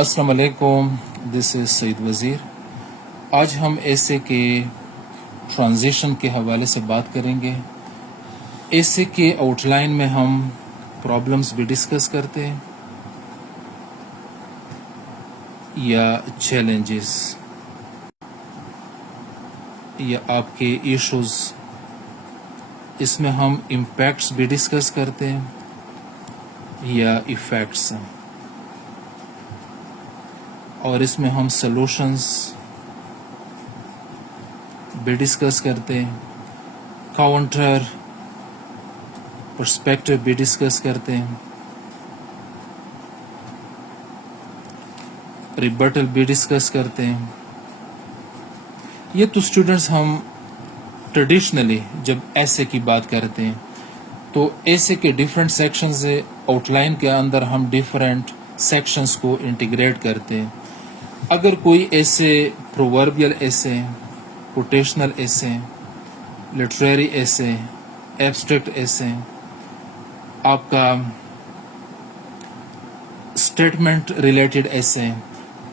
السلام علیکم، دس از سعید وزیر۔ آج ہم ایسے کے ٹرانزیشن کے حوالے سے بات کریں گے۔ ایسے کے آؤٹ لائن میں ہم پرابلمس بھی ڈسکس کرتے ہیں یا چیلنجز یا آپ کے ایشوز، اس میں ہم امپیکٹس بھی ڈسکس کرتے ہیں یا ایفیکٹس، اور اس میں ہم سلوشنز بھی ڈسکس کرتے ہیں، کاؤنٹر پرسپیکٹو بھی ڈسکس کرتے ہیں، ریبٹل بھی ڈسکس کرتے ہیں۔ یہ تو اسٹوڈنٹس ہم ٹریڈیشنلی جب ایسے کی بات کرتے ہیں تو ایسے کے ڈفرینٹ سیکشنز آؤٹ لائن کے اندر ہم ڈفرینٹ سیکشنز کو انٹیگریٹ کرتے ہیں۔ اگر کوئی ایسے پرووربیل ایسے، کوٹیشنل ایسے، لٹریری ایسے، ایبسٹریکٹ ایسے، آپ کا اسٹیٹمنٹ ریلیٹڈ ایسے،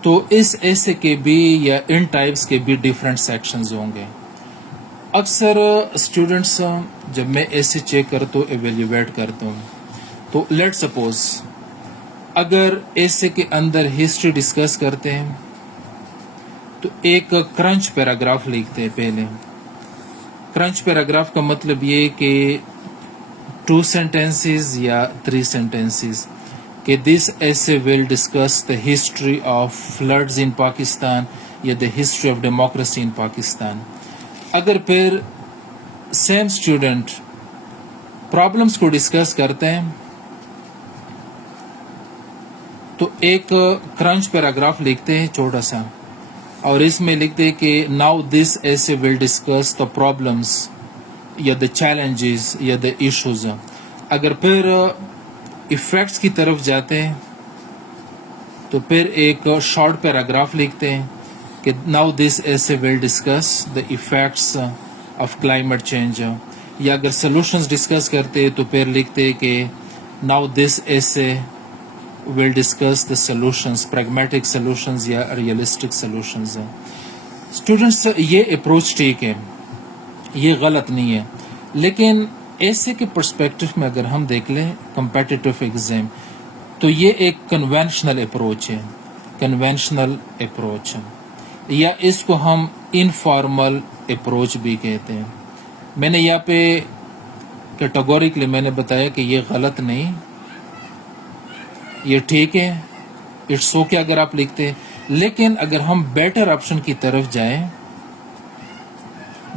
تو اس ایسے کے بھی یا ان ٹائپس کے بھی ڈفرینٹ سیکشنز ہوں گے۔ اکثر اسٹوڈنٹس جب میں ایسے چیک کرتا ہوں، ایویلیویٹ کرتا ہوں، تو لیٹ سپوز اگر ایسے کے اندر ہسٹری ڈسکس کرتے ہیں تو ایک کرنچ پیراگراف لکھتے ہیں پہلے۔ کرنچ پیراگراف کا مطلب یہ کہ 2 sentences یا 3 sentences کہ this essay will discuss the history of floods in Pakistan یا the history of democracy in Pakistan. اگر پھر سیم اسٹوڈنٹ پرابلمس کو ڈسکس کرتے ہیں تو ایک کرنچ پیراگراف لکھتے ہیں چھوٹا سا، اور اس میں لکھتے ہیں کہ now this essay will discuss the problems یا دا چیلنجز یا دا ایشوز۔ اگر پھر ایفیکٹس کی طرف جاتے ہیں تو پھر ایک شارٹ پیراگراف لکھتے ہیں کہ now this essay will discuss the effects of climate change, یا اگر سلوشنز ڈسکس کرتے ہیں تو پھر لکھتے ہیں کہ now this essay will discuss the solutions, pragmatic solutions یا ریئلسٹک سلوشنز۔ اسٹوڈنٹس یہ اپروچ ٹھیک ہے، یہ غلط نہیں ہے، لیکن ایسے کے پرسپیکٹو میں اگر ہم دیکھ لیں کمپیٹیٹیو ایگزام، تو یہ ایک کنونشنل اپروچ ہے، کنونشنل اپروچ، یا اس کو ہم انفارمل اپروچ بھی کہتے ہیں۔ میں نے یہاں پہ کیٹیگوریکلی میں نے بتایا کہ یہ غلط نہیں، یہ ٹھیک ہے، اٹس اوکے اگر آپ لکھتے ہیں، لیکن اگر ہم بیٹر آپشن کی طرف جائیں،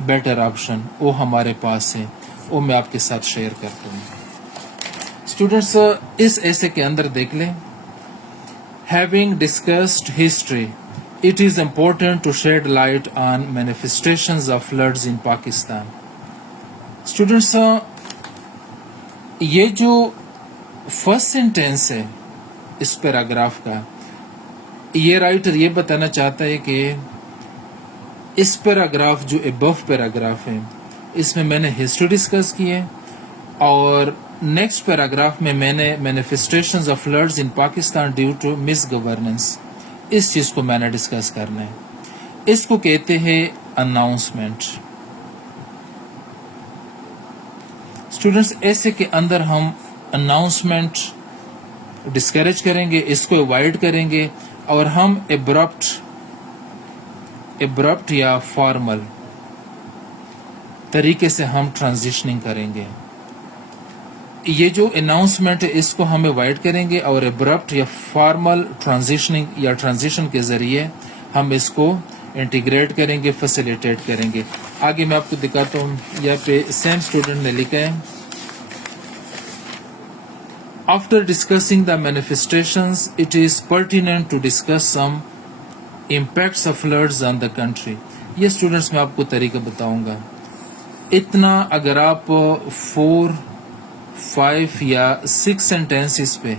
بیٹر آپشن وہ ہمارے پاس ہے، وہ میں آپ کے ساتھ شیئر کرتا ہوں۔ اسٹوڈنٹس اس ایسے کے اندر دیکھ لیں، having discussed history it is important to shed light on manifestations of floods in Pakistan۔ Students یہ جو فرسٹ سینٹینس ہے اس پیراگراف کا، یہ رائٹر یہ بتانا چاہتا ہے کہ اس پیراگراف جو ابو پیراگراف ہے اس میں نے ہسٹری ڈسکس کی ہے، اور نیکسٹ پیراگراف میں نے manifestations of floods in Pakistan due to misgovernance, اس چیز کو میں نے ڈسکس کرنا ہے۔ اس کو کہتے ہیں اناؤنسمنٹ۔ اسٹوڈنٹس ایسے کے اندر ہم اناؤنسمنٹ ڈسکریج کریں گے، اس کو اوائڈ کریں گے، اور ہم ابرپٹ یا فارمل طریقے سے ہم ٹرانزیشننگ کریں گے۔ یہ جو اناؤنسمنٹ ہے اس کو ہم اوائڈ کریں گے، اور ابرپٹ یا فارمل ٹرانزیشننگ یا ٹرانزیشن کے ذریعے ہم اس کو انٹیگریٹ کریں گے، فیسیلیٹیٹ کریں گے۔ آگے میں آپ کو دکھاتا ہوں، یہاں پہ سیم اسٹوڈنٹ نے لکھا ہے after discussing the manifestations it is pertinent to discuss some impacts of floods on the country. یہ اسٹوڈنٹس میں آپ کو طریقہ بتاؤں گا۔ اتنا اگر آپ 4، 5 یا 6 سینٹینسز پہ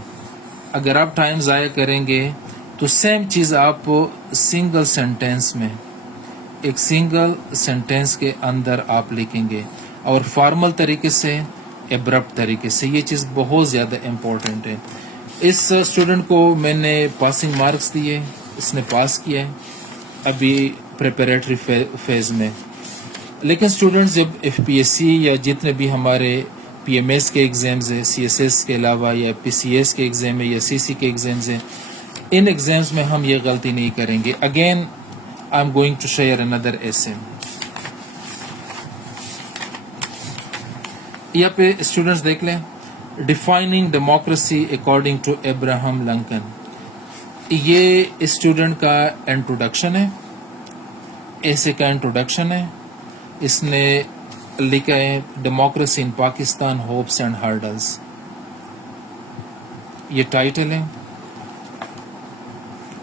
اگر آپ ٹائم ضائع کریں گے تو سیم چیز آپ سنگل سینٹینس میں، ایک سنگل سینٹینس کے اندر آپ لکھیں گے، اور فارمل طریقے سے، ابرپٹ طریقے سے۔ یہ چیز بہت زیادہ امپورٹنٹ ہے۔ اس اسٹوڈنٹ کو میں نے پاسنگ مارکس دیے, اس نے پاس کیا ہے ابھی پریپریٹری فیز میں. لیکن اسٹوڈنٹس جب ایف پی ایس سی یا جتنے بھی ہمارے پی ایم ایس کے ایگزامز ہیں, سی ایس ایس کے علاوہ یا پی سی ایس کے ایگزام ہے یا سی سی کے ایگزامز ہیں, ان ایگزامز میں ہم یہ غلطی نہیں کریں گے. Again I am going to share اندر ایسے. یہاں پہ اسٹوڈنٹس دیکھ لیں, defining democracy according to Abraham Lincoln. یہ اسٹوڈنٹ کا انٹروڈکشن ہے, ایسے کا انٹروڈکشن ہے. اس نے لکھا ہے democracy in Pakistan hopes and hurdles. یہ ٹائٹل ہے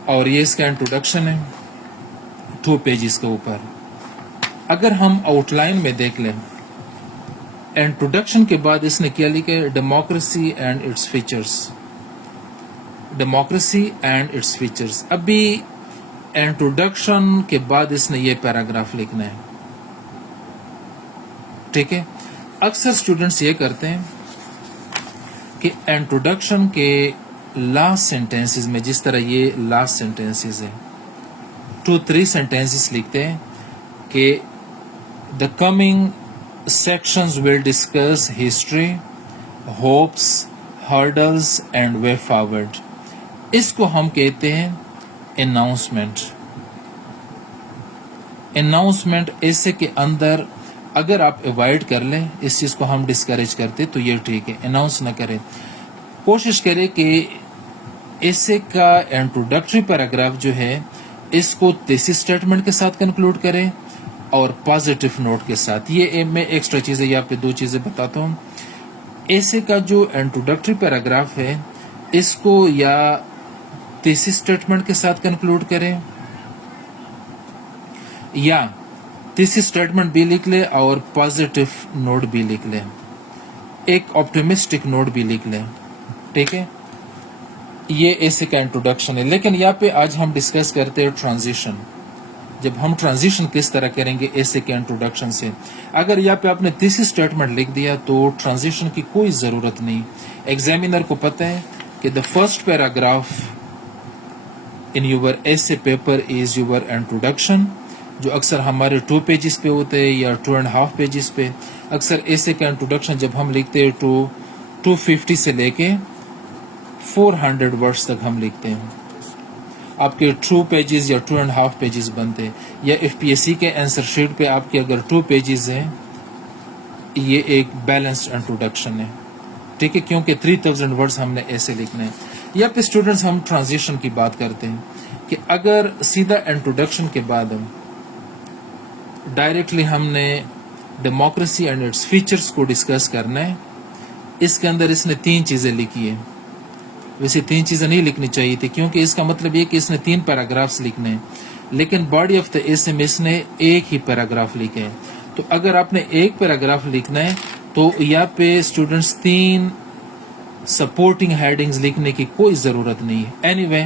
اور یہ اس کا انٹروڈکشن ہے 2 پیجز کے اوپر. اگر ہم آؤٹ لائن میں دیکھ لیں, انٹروڈکشن کے بعد اس نے کیا لکھا ہے, democracy and its features. Democracy and its features. ابھی انٹروڈکشن کے بعد اس نے یہ پیراگراف لکھنا ہے. ٹھیک ہے. اکثر اسٹوڈنٹس یہ کرتے ہیں کہ انٹروڈکشن کے لاسٹ سینٹینسز میں, جس طرح یہ لاسٹ سینٹینسز ہے, 2-3 سینٹینسز لکھتے ہیں کہ the coming sections will discuss history, hopes, hurdles and way forward. اس کو ہم کہتے ہیں announcement. announcement ایسے کے اندر اگر آپ اوائڈ کر لیں, اس چیز کو ہم ڈسکریج کرتے تو یہ ٹھیک ہے. اناؤنس نہ کریں, کوشش کریں کہ ایسے کا انٹروڈکٹری پیراگراف جو ہے اس کو تیسری اسٹیٹمنٹ کے ساتھ کنکلوڈ کریں اور پازیٹیو نوٹ کے ساتھ. یہ میں ایکسٹرا چیزیں یہاں پہ 2 چیزیں بتاتا ہوں. ایسے کا جو انٹروڈکٹری پیراگراف ہے اس کو یا تیسری اسٹیٹمنٹ کے ساتھ کنکلوڈ کریں یا تیسری اسٹیٹمنٹ بھی لکھ لیں اور پازیٹیو نوٹ بھی لکھ لیں, ایک آپٹیمسٹک نوٹ بھی لکھ لیں. ٹھیک ہے. یہ ایسے کا انٹروڈکشن ہے. لیکن یہاں پہ آج ہم ڈسکس کرتے ہیں ٹرانزیشن. جب ہم ٹرانزیشن کس طرح کریں گے ایسے کے انٹروڈکشن سے. اگر یہاں پہ آپ نے تیسری اسٹیٹمنٹ لکھ دیا تو ٹرانزیشن کی کوئی ضرورت نہیں. ایگزامینر کو پتہ ہے کہ the first paragraph in your ایسے پیپر از یور انٹروڈکشن, جو اکثر ہمارے 2 پیجز پہ ہوتے ہیں یا 2.5 پیجز پہ. اکثر ایسے کا انٹروڈکشن جب ہم لکھتے ہیں 250 سے لے کے 400 ورڈز تک ہم لکھتے ہیں. آپ کے 2 پیجز یا 2.5 پیجز بنتے ہیں. یا ایف پی ایس سی کے آنسر شیٹ پہ آپ کے اگر 2 پیجز ہیں, یہ ایک بیلنسڈ انٹروڈکشن ہے. ٹھیک ہے, کیونکہ 3000 ورڈز ہم نے ایسے لکھنے ہیں. یا پہ اسٹوڈنٹس ہم ٹرانزیشن کی بات کرتے ہیں کہ اگر سیدھا انٹروڈکشن کے بعد ہم ڈائریکٹلی ہم نے ڈیموکریسی اینڈ اٹس فیچرز کو ڈسکس کرنا ہے. اس کے اندر اس نے 3 چیزیں لکھی ہیں. ویسے 3 چیزیں نہیں لکھنی چاہیے تھی, کیونکہ اس کا مطلب یہ کہ اس نے 3 پیراگرافس لکھنے ہیں, لیکن باڈی آف دا ایس ایم ایس نے ایک ہی پیراگراف لکھے ہیں. تو اگر آپ نے ایک پیراگراف لکھنا ہے تو یہاں پہ اسٹوڈنٹس 3 سپورٹنگ ہیڈنگز لکھنے کی کوئی ضرورت نہیں ہے. اینی وے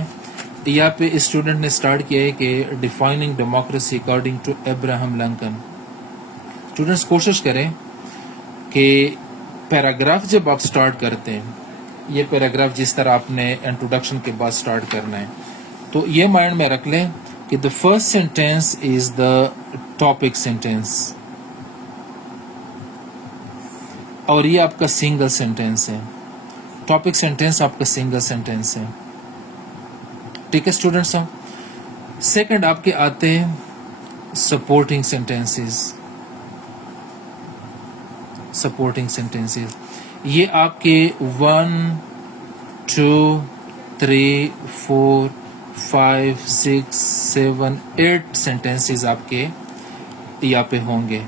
یہاں پہ اسٹوڈنٹ نے اسٹارٹ کیا ہے کہ defining democracy according to Abraham Lincoln. Students کوشش کریں کہ پیراگراف جب آپ اسٹارٹ کرتے ہیں, یہ پیراگراف جس طرح آپ نے انٹروڈکشن کے بعد اسٹارٹ کرنا ہے, تو یہ مائنڈ میں رکھ لیں کہ the first sentence is the topic sentence, اور یہ آپ کا سنگل سینٹینس ہے. ٹاپک سینٹینس آپ کا سنگل سینٹینس ہے. ٹھیک ہے اسٹوڈنٹس. سیکنڈ آپ کے آتے ہیں سپورٹنگ سینٹینسز. سپورٹنگ سینٹینسز یہ آپ کے 1 2 3 4 5 6 7 8 سینٹینسز آپ کے یہاں پہ ہوں گے,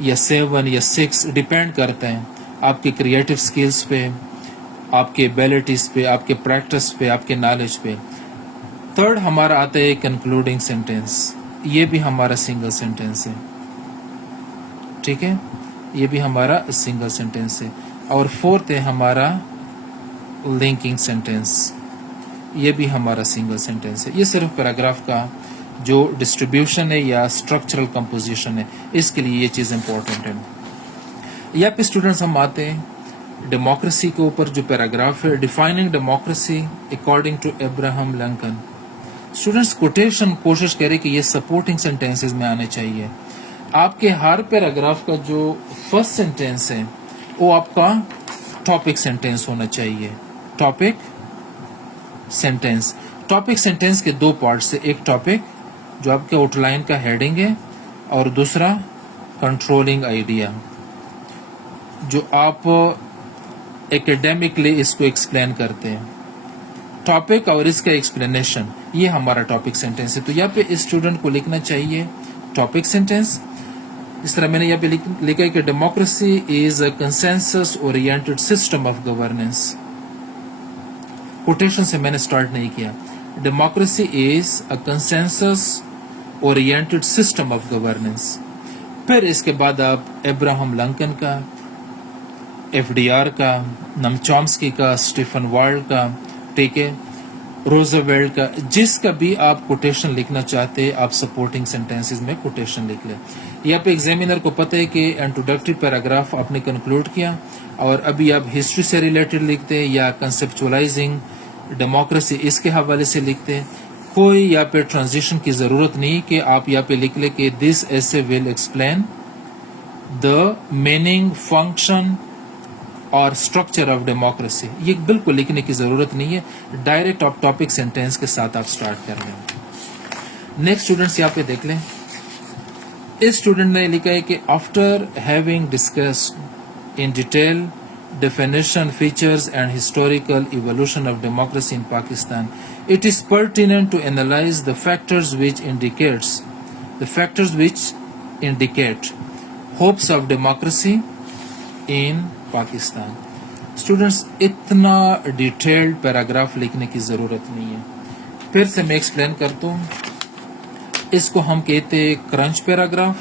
یا 7 یا 6 ڈیپینڈ کرتے ہیں آپ کے کریٹو سکلز پہ, آپ کے ایبیلٹیز پہ, آپ کے پریکٹس پہ, آپ کے نالج پہ. تھرڈ ہمارا آتا ہے کنکلوڈنگ سینٹینس. یہ بھی ہمارا سنگل سینٹینس ہے. ٹھیک ہے, یہ بھی ہمارا سنگل سینٹینس ہے. اور فورتھ ہے ہمارا لنکنگ سینٹینس. یہ بھی ہمارا سنگل سینٹینس ہے. یہ صرف پیراگراف کا جو ڈسٹریبیوشن ہے یا اسٹرکچرل کمپوزیشن ہے, اس کے لیے یہ چیز امپورٹنٹ ہے. یا پہ اسٹوڈنٹس ہم آتے ہیں डेमोक्रेसी के ऊपर जो पैराग्राफ है, defining democracy according to Abraham Lincoln. Students quotation कोशिश करें कि ये सपोर्टिंग सेंटेंसेस में आने चाहिए। आपके हर पैराग्राफ का जो फर्स्ट सेंटेंस है वो आपका टॉपिक सेंटेंस होना चाहिए। टॉपिक सेंटेंस, टॉपिक सेंटेंस के दो पार्ट्स है, एक टॉपिक जो आपके आउटलाइन का हेडिंग है और दूसरा कंट्रोलिंग आइडिया, जो आप एकेडमिकली इसको एक्सप्लेन करते हैं। टॉपिक और इसका एक्सप्लेनेशन, ये हमारा टॉपिक सेंटेंस है। तो यहाँ पे स्टूडेंट को लिखना चाहिए टॉपिक सेंटेंस। इस तरह मैंने यहाँ पे लिखा है कि democracy is a consensus oriented system of governance. Quotation से मैंने स्टार्ट नहीं किया। Democracy is a consensus oriented system of governance. फिर इसके बाद आप अब्राहम लिंकन का, एफडीआर का, नम चॉम्स्की का, स्टीफन वार्ड का, ठीक है, रोजवेल्ट का, जिसका भी आप कोटेशन लिखना चाहते हैं आप सपोर्टिंग सेंटेंसेस में कोटेशन लिख लें। यहाँ पे एग्जामिनर को पता है कि इंट्रोडक्टरी पैराग्राफ आपने कंक्लूड किया और अभी आप हिस्ट्री से रिलेटेड लिखते हैं या कंसेप्चुअलाइजिंग डेमोक्रेसी इसके हवाले से लिखते हैं। कोई यहाँ पे ट्रांजिशन की जरूरत नहीं कि आप यहाँ पे लिख ले कि this essay will explain the meaning, function और स्ट्रक्चर ऑफ डेमोक्रेसी। ये बिल्कुल लिखने की जरूरत नहीं है, डायरेक्ट आप टॉपिक सेंटेंस के साथ आप स्टार्ट कर लें। नेक्स्ट स्टूडेंट्स यहाँ पे देख लें, इस स्टूडेंट ने लिखा है कि after having discussed in detail definition, features and historical evolution of democracy in Pakistan, it is pertinent to analyze the factors which indicate hopes of democracy in Pakistan. Students, इतना डिटेल्ड पैराग्राफ लिखने की जरूरत नहीं है। फिर से मैं explain करता हूँ। इसको हम कहते हैं क्रंच पैराग्राफ,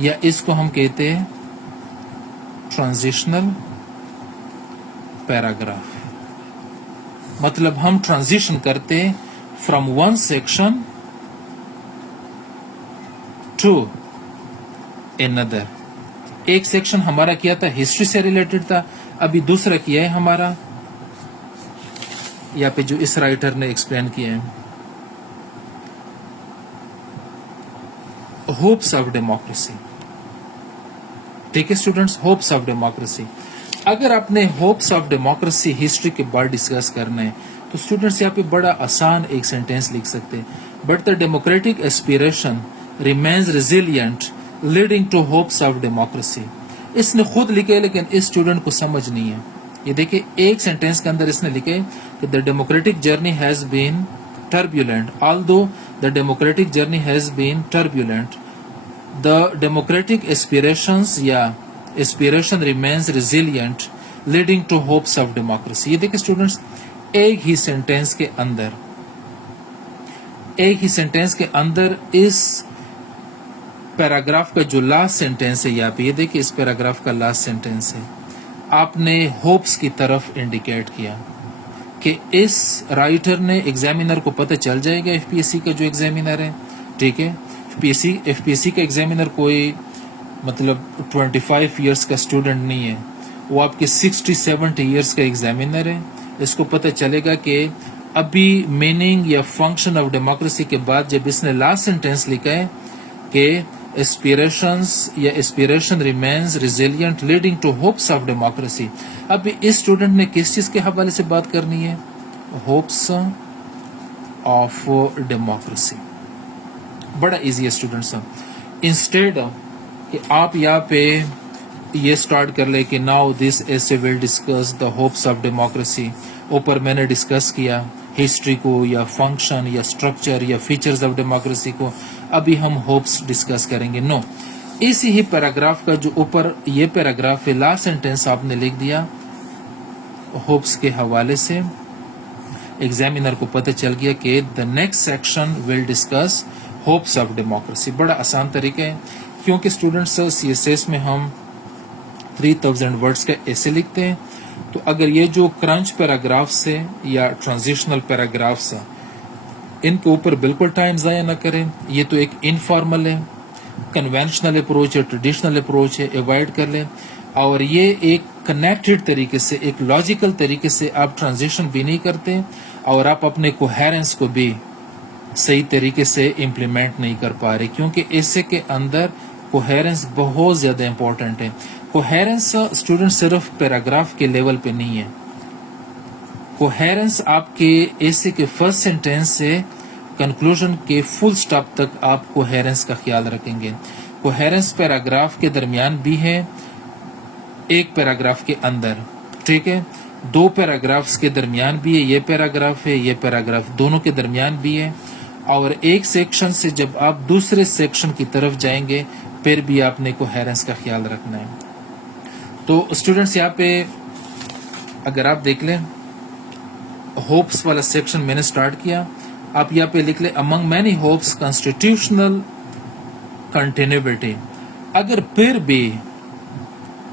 या इसको हम कहते हैं ट्रांजिशनल पैराग्राफ। मतलब हम ट्रांजिशन करते हैं from one section two another. एक सेक्शन हमारा किया था हिस्ट्री से रिलेटेड था, अभी दूसरा किया है हमारा यहाँ पे जो इस राइटर ने एक्सप्लेन किया है, होप्स ऑफ डेमोक्रेसी। ठीक है स्टूडेंट्स, होप्स ऑफ डेमोक्रेसी। अगर आपने होप्स ऑफ डेमोक्रेसी हिस्ट्री के बाद डिस्कस करना है तो स्टूडेंट्स यहाँ पे बड़ा आसान एक सेंटेंस लिख सकते हैं, but the democratic aspiration remains resilient leading to hopes of democracy. इसने खुद लिखे लेकिन इस स्टूडेंट को समझ नहीं है। ये देखिए एक सेंटेंस के अंदर इसने लिखे कि the democratic journey has been turbulent. Although the democratic journey has been turbulent, the democratic aspiration remains resilient, leading to hopes of democracy. ये देखिए स्टूडेंट्स, एक ही सेंटेंस के अंदर इस पैराग्राफ का जो लास्ट सेंटेंस है, यहाँ पे ये देखिए इस पैराग्राफ का लास्ट सेंटेंस है, आपने होप्स की तरफ इंडिकेट किया कि इस राइटर ने, एग्जामिनर को पता चल जाएगा एफपीएससी का जो एग्जामिनर है, ठीक है, एफपीएससी का एग्जामिनर कोई मतलब 25 इयर्स का स्टूडेंट नहीं है, वो आपके 60-70 इयर्स का एग्जामिनर है। इसको पता चलेगा कि अभी मीनिंग या फंक्शन ऑफ डेमोक्रेसी के बाद जब इसने लास्ट सेंटेंस लिखा है कि aspiration remains resilient leading to hopes of democracy, अब इस स्टूडेंट ने किस चीज के हवाले से बात करनी है? Hopes of democracy. बड़ा इजी है स्टूडेंट्स। इंस्टेड कि आप यहाँ पे ये स्टार्ट कर ले कि now this essay will discuss the hopes of democracy, ऊपर मैंने डिस्कस किया हिस्ट्री को या फंक्शन या स्ट्रक्चर या फीचर्स ऑफ डेमोक्रेसी को, अभी हम होप्स डिस्कस करेंगे। नो, इसी ही पैराग्राफ का जो ऊपर ये पैराग्राफ है, लास्ट सेंटेंस आपने लिख दिया होप्स के हवाले से। एग्जामिनर को पता चल गया कि the next section will discuss hopes of democracy. बड़ा आसान तरीका है, क्योंकि स्टूडेंट्स सीएसएस में हम 3000 वर्ड्स का ऐसे लिखते हैं, तो अगर ये जो क्रंच पैराग्राफ्स है या ट्रांजिशनल पैराग्राफ्स है, इनके ऊपर बिल्कुल टाइम ज़ाया ना करें। ये तो एक इनफॉर्मल है, कन्वेंशनल अप्रोच है, ट्रेडिशनल अप्रोच है, अवॉइड कर लें। और ये एक कनेक्टेड तरीके से, एक लॉजिकल तरीके से आप ट्रांजिशन भी नहीं करते और आप अपने कोहेरेंस को भी सही तरीके से इम्प्लीमेंट नहीं कर पा रहे, क्योंकि ऐसे के अंदर कोहेरेंस बहुत ज़्यादा इम्पोर्टेंट है। कोहेरेंस स्टूडेंट सिर्फ पैराग्राफ के लेवल पे नहीं है, कोहेरेंस आपके ऐसे के फर्स्ट सेंटेंस से कंक्लूजन के फुल स्टॉप तक आप कोहेरेंस का ख्याल रखेंगे। कोहेरेंस पैराग्राफ के दरमियान भी है, एक पैराग्राफ के अंदर, ठीक है, दो पैराग्राफ्स के दरमियान भी है, ये पैराग्राफ है, ये पैराग्राफ, दोनों के दरमियान भी है। और एक सेक्शन से जब आप दूसरे सेक्शन की तरफ जाएंगे फिर भी आपने कोहेरेंस का ख्याल रखना है। तो स्टूडेंट्स यहाँ पे अगर आप देख लें, होप्स वाला सेक्शन मैंने स्टार्ट किया, आप यहाँ पे लिख ले among many hopes constitutional continuity. अगर फिर भी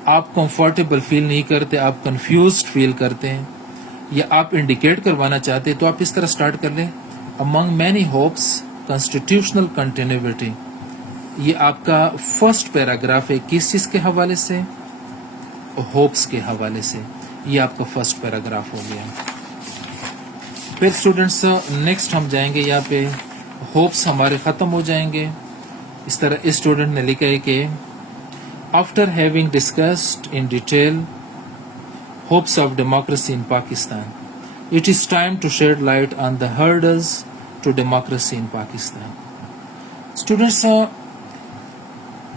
आप कंफर्टेबल फील नहीं करते, आप कंफ्यूज्ड फील करते हैं या आप इंडिकेट करवाना चाहते हैं, तो आप इस तरह स्टार्ट कर लें among many hopes constitutional continuity. ये आपका फर्स्ट पैराग्राफ है, किस चीज के हवाले से? होप्स के हवाले से। ये आपका फर्स्ट पैराग्राफ हो गया। फिर स्टूडेंट्स नेक्स्ट हम जाएंगे, यहाँ पे होप्स हमारे खत्म हो जाएंगे। इस तरह इस स्टूडेंट ने लिखा है कि after having discussed in detail hopes of democracy in Pakistan, it is time to shed light on the hurdles to democracy in Pakistan. Students,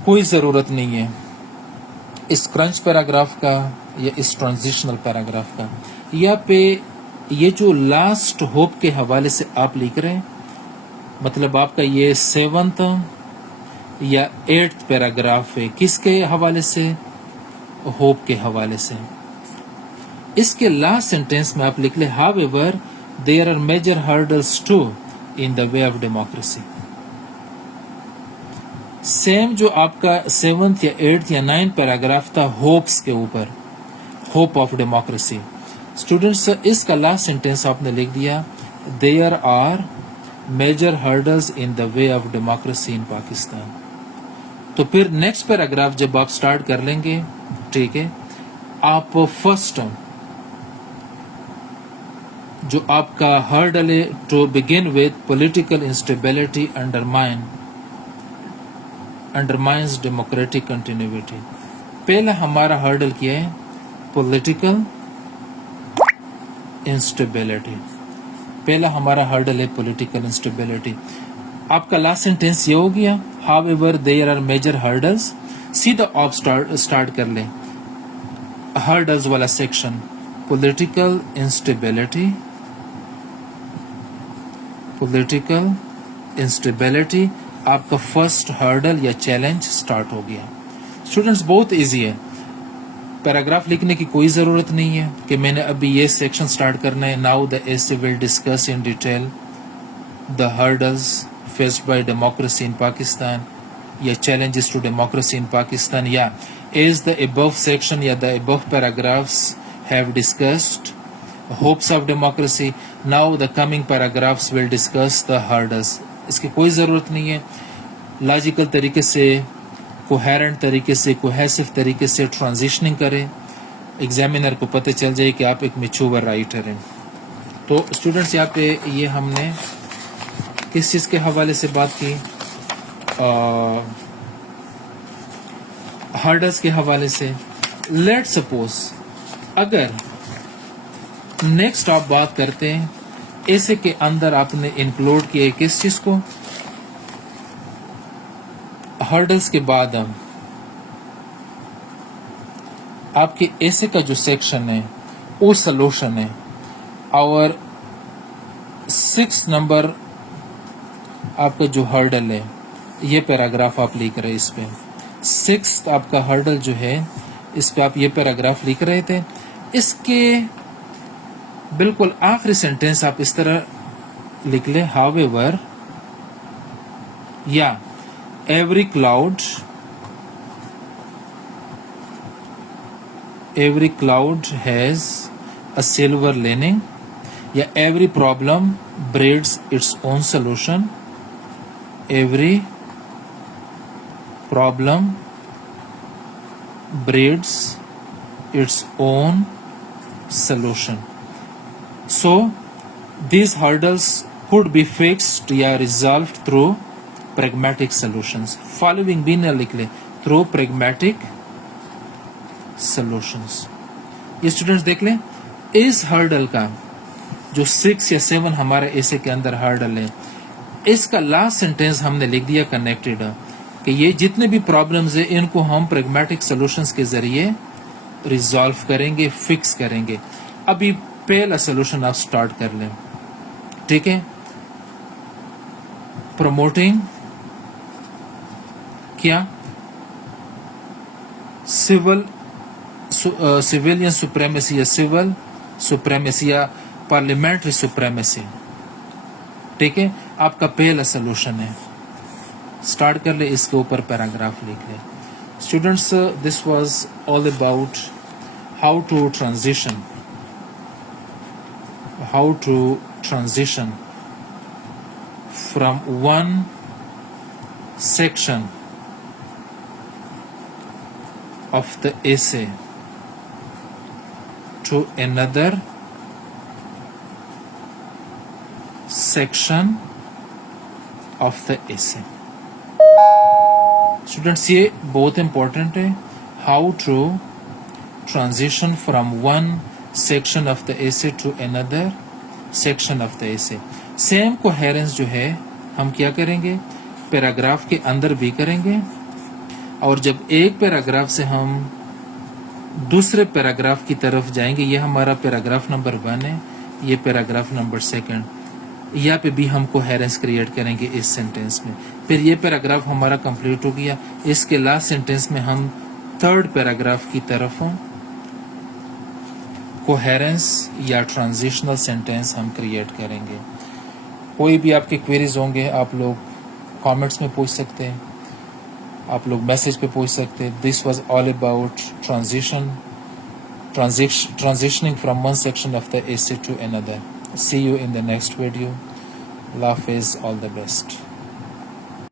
कोई ज़रूरत नहीं है इस क्रंच पैराग्राफ का या इस ट्रांजिशनल पैराग्राफ का। या पे ये जो लास्ट होप के हवाले से आप लिख रहे हैं, मतलब आपका ये 7th या 8th पैराग्राफ है, किसके हवाले से? होप के हवाले से। इसके लास्ट सेंटेंस में आप लिख ले however there are major hurdles to in the way of democracy. Same जो आपका 7th या 8th या 9th पैराग्राफ था होप्स के ऊपर, होप ऑफ डेमोक्रेसी, स्टूडेंट्स इसका लास्ट सेंटेंस आपने लिख दिया there are major hurdles in the way of democracy in Pakistan. तो फिर नेक्स्ट पैराग्राफ जब आप स्टार्ट कर लेंगे, ठीक है, आप फर्स्ट जो आपका हर्डल है to begin with political instability undermines democratic continuity. पहला हमारा हर्डल क्या है? Political instability. पहला हमारा हर्डल है पॉलिटिकल इंस्टेबिलिटी। आपका लास्ट सेंटेंस ये हो गया however there are major hurdles. सीधा आप स्टार्ट कर लें हर्डल्स वाला section, political instability, political instability आपका फर्स्ट हर्डल या चैलेंज स्टार्ट हो गया। स्टूडेंट्स बहुत इजी है, पैराग्राफ लिखने की कोई ज़रूरत नहीं है कि मैंने अभी ये सेक्शन स्टार्ट करना है। Now the essay will discuss in detail the hurdles faced by democracy in Pakistan या challenges to democracy in Pakistan, as the above section या the above paragraphs have discussed hopes of democracy, now the coming paragraphs will discuss the hurdles. इसकी कोई ज़रूरत नहीं है, logical तरीके से, coherent तरीके से, कोहेसिव तरीके से ट्रांजिशनिंग करें, एग्जामिनर को पता चल जाए कि आप एक मैच्योर राइटर हैं। तो स्टूडेंट्स यहाँ पे ये हमने किस चीज़ के हवाले से बात की? हर्डल्स के हवाले से। लेट सपोज अगर नेक्स्ट आप बात करते हैं ऐसे के अंदर आपने इंक्लूड किया किस चीज को? हर्डल्स के बाद आपके ऐसे का जो सेक्शन है वो सोल्यूशन है। और 6 नंबर आपका जो हर्डल है ये पैराग्राफ आप लिख रहे हैं, इस पे 6th आपका हर्डल जो है इस पे आप ये पैराग्राफ लिख रहे थे। इसके बिल्कुल आखिरी सेंटेंस आप इस तरह लिख ले हाउएवर या every cloud has a silver lining या every problem breeds its own solution, every problem breeds its own solution. So these hurdles could be fixed या resolved through pragmatic solutions. Following भी न लिख ले, through pragmatic solutions. ये students देख लें, इस हर्डल का जो 6 या 7 हमारे ऐसे के अंदर हर्डल है, इसका लास्ट सेंटेंस हमने लिख दिया कनेक्टेड कि ये जितने भी प्रॉब्लम्स है इनको हम प्रैग्मेटिक सॉल्यूशंस के जरिए रिजॉल्व करेंगे, फिक्स करेंगे. अभी पहला सॉल्यूशन आप स्टार्ट कर लें. ठीक है, प्रमोटिंग क्या सिविलियन सुप्रेमेसी या सिविल सुप्रेमेसी या पार्लियामेंट्री सुप्रेमेसी. ठीक है, आपका पहला सोल्यूशन है. स्टार्ट कर ले, इसके ऊपर पैराग्राफ लिख ले. Students, this was all about how to transition from one section of the essay to another section of the essay. Students, ये बहुत important है, how to transition from one section of the essay to another section of the essay. Same coherence जो है हम क्या करेंगे, paragraph के अंदर भी करेंगे, और जब एक पैराग्राफ से हम दूसरे पैराग्राफ की तरफ जाएंगे, ये हमारा पैराग्राफ नंबर 1 है, ये पैराग्राफ नंबर 2, यहाँ पे भी हम कोहेरेंस क्रिएट करेंगे इस सेंटेंस में. फिर ये पैराग्राफ हमारा कंप्लीट हो गया, इसके लास्ट सेंटेंस में हम थर्ड पैराग्राफ की तरफ कोहेरेंस या ट्रांजिशनल सेंटेंस हम क्रिएट करेंगे. कोई भी आपके क्वेरीज होंगे आप लोग कमेंट्स में पूछ सकते हैं, आप लोग मैसेज पे पूछ सकते हैं. This was all about transitioning from one section of the essay to another. See you in the next video. Allah Hafiz, all the best.